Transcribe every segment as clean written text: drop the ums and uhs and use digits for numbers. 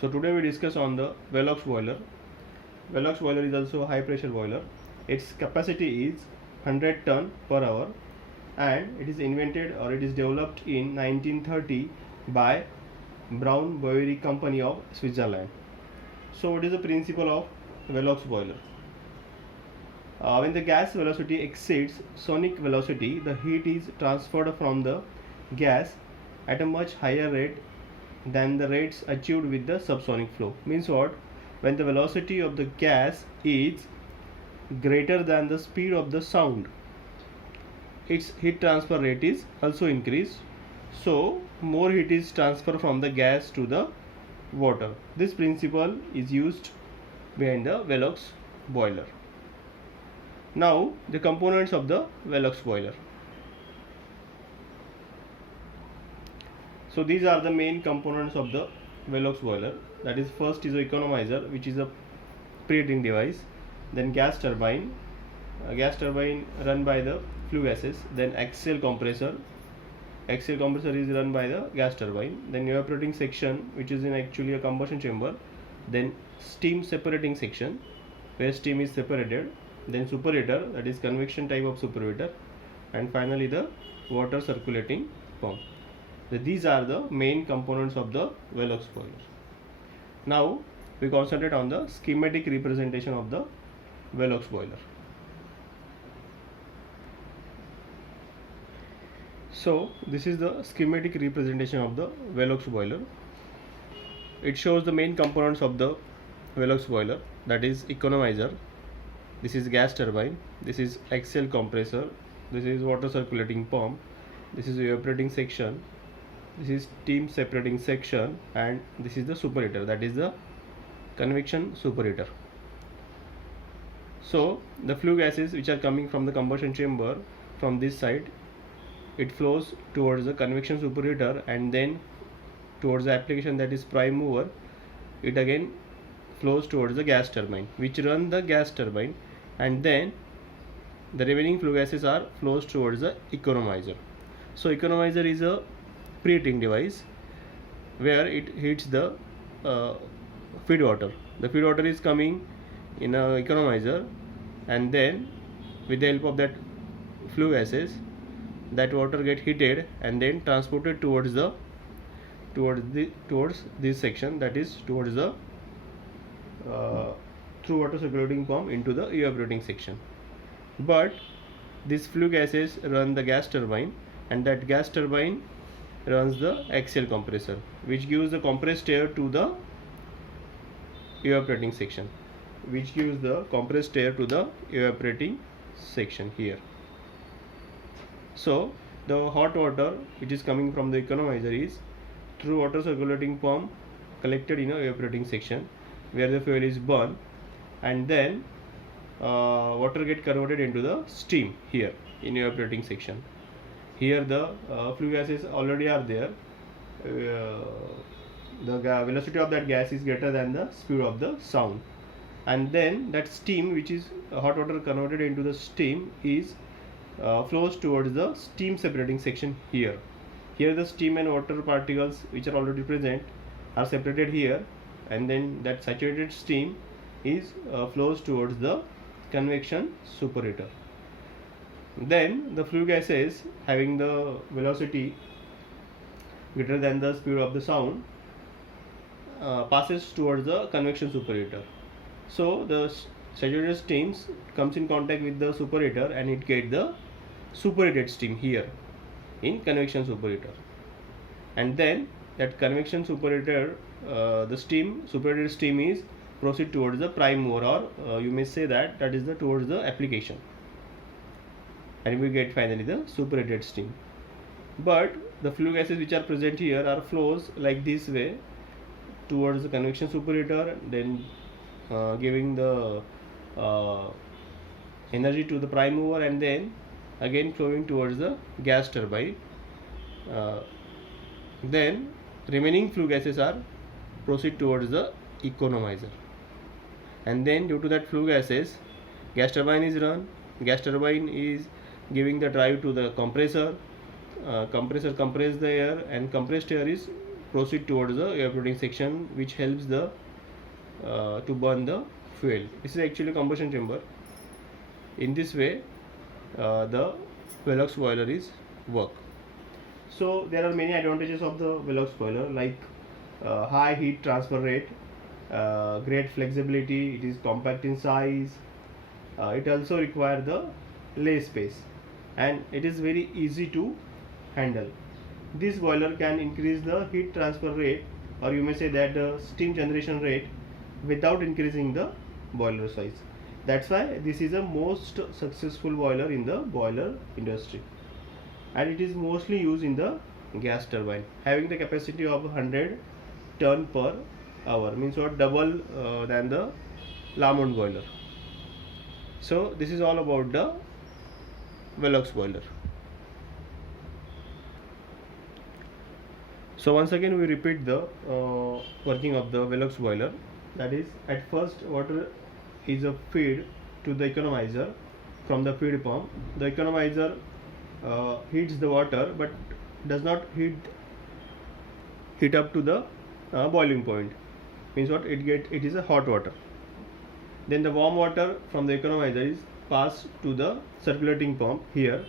So today we discuss on the Velox boiler. Velox boiler is also a high pressure boiler. Its capacity is 100 ton per hour, and it is invented or it is developed in 1930 by Braun Brewery Company of Switzerland. So what is the principle of Velox boiler? When the gas velocity exceeds sonic velocity, the heat is transferred from the gas at a much higher rate than the rates achieved with the subsonic flow. Means what? When the velocity of the gas is greater than the speed of the sound, its heat transfer rate is also increased. So more heat is transferred from the gas to the water. This principle is used behind the Velox boiler. Now the components of the Velox boiler. So these are the main components of the Velox boiler. That is, first is the economizer, which is a preheating device. Then gas turbine, run by the flue gases. Then axial compressor is run by the gas turbine. Then evaporating section, which is in actually a combustion chamber. Then steam separating section, where steam is separated. Then superheater, that is convection type of superheater. And finally the water circulating pump. So these are the main components of the Velox boiler. Now we concentrate on the schematic representation of the Velox boiler. So this is the schematic representation of the Velox boiler. It shows the main components of the Velox boiler, that is economizer, this is gas turbine, this is axial compressor, this is water circulating pump, this is evaporating section, this is steam separating section, and this is the superheater, that is the convection superheater. So the flue gases which are coming from the combustion chamber, from this side it flows towards the convection superheater, and then towards the application, that is prime mover, it again flows towards the gas turbine, which run the gas turbine, and then the remaining flue gases are flows towards the economizer. So economizer is a preheating device where it heats the feed water. The feed water is coming in a economizer, and then with the help of that flue gases, that water get heated and then transported towards this section, that is towards the through water circulating pump into the evaporating section. But these flue gases run the gas turbine, and that gas turbine runs the axial compressor, which gives the compressed air to the evaporating section, here. So the hot water which is coming from the economizer is through water circulating pump collected in a evaporating section, where the fuel is burned, and then water get converted into the steam here in evaporating section. Here the flue gases already are there. The velocity of that gas is greater than the speed of the sound, and then that steam, which is hot water converted into the steam, is flows towards the steam separating section here. Here the steam and water particles which are already present are separated here, and then that saturated steam is flows towards the convection superheater. Then the flue gases having the velocity greater than the speed of the sound passes towards the convection superheater. So the saturated steam comes in contact with the superheater, and it gets the superheated steam here in convection superheater. And then that convection superheater, the superheated steam is proceed towards the prime mover, or you may say that is the towards the application, and we get finally the superheated steam. But the flue gases which are present here are flows like this way towards the convection superheater, then giving the energy to the prime mover, and then again flowing towards the gas turbine. Then remaining flue gases are proceed towards the economizer, and then due to that flue gases, gas turbine is run. Gas turbine is giving the drive to the compressor. Compressor compress the air, and compressed air is proceed towards the evaporating section, which helps the to burn the fuel. This is actually combustion chamber. In this way the Velox boiler is work. So there are many advantages of the Velox boiler, like high heat transfer rate, great flexibility, it is compact in size, it also requires the less space, and it is very easy to handle. This boiler can increase the heat transfer rate, or you may say that the steam generation rate, without increasing the boiler size. That's why this is the most successful boiler in the boiler industry, and it is mostly used in the gas turbine, having the capacity of 100 ton per hour, means what, double than the Lamont boiler. So this is all about the Velox boiler. So once again we repeat the working of the Velox boiler. That is, at first water is a feed to the economizer from the feed pump. The economizer heats the water but does not heat up to the boiling point, means what, it is a hot water. Then the warm water from the economizer is passed to the circulating pump here.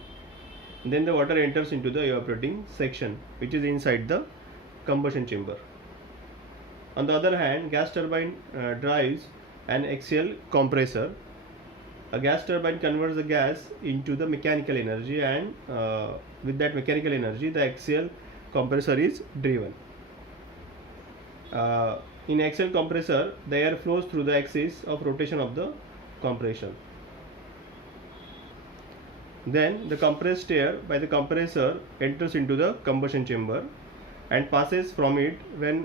Then the water enters into the evaporating section, which is inside the combustion chamber. On the other hand, gas turbine drives an axial compressor. A gas turbine converts the gas into the mechanical energy, and with that mechanical energy the axial compressor is driven. In axial compressor, the air flows through the axis of rotation of the compression. Then the compressed air by the compressor enters into the combustion chamber and passes from it. When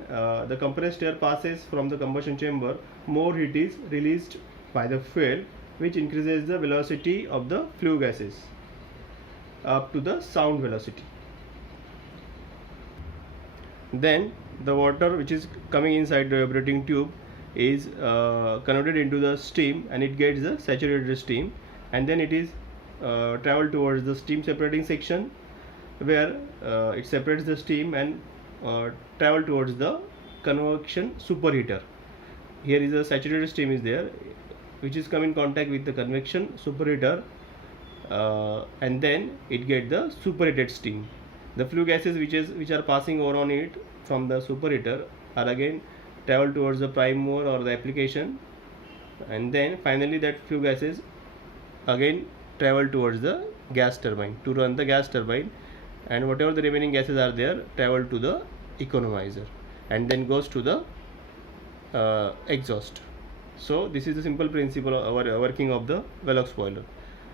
the compressed air passes from the combustion chamber, more heat is released by the fuel, which increases the velocity of the flue gases up to the sound velocity. Then the water which is coming inside the evaporating tube is converted into the steam, and it gets the saturated steam, and then it is travel towards the steam separating section, where it separates the steam and travel towards the convection superheater. Here is a saturated steam is there, which is come in contact with the convection superheater, and then it get the superheated steam. The flue gases which are passing over on it from the superheater are again travel towards the prime mover or the application, and then finally that flue gases again travel towards the gas turbine to run the gas turbine, and whatever the remaining gases are there travel to the economizer and then goes to the exhaust. So this is the simple principle of our working of the Velox boiler.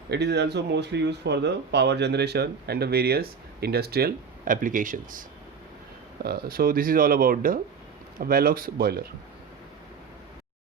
It is also mostly used for the power generation and the various industrial applications. So this is all about the Velox boiler.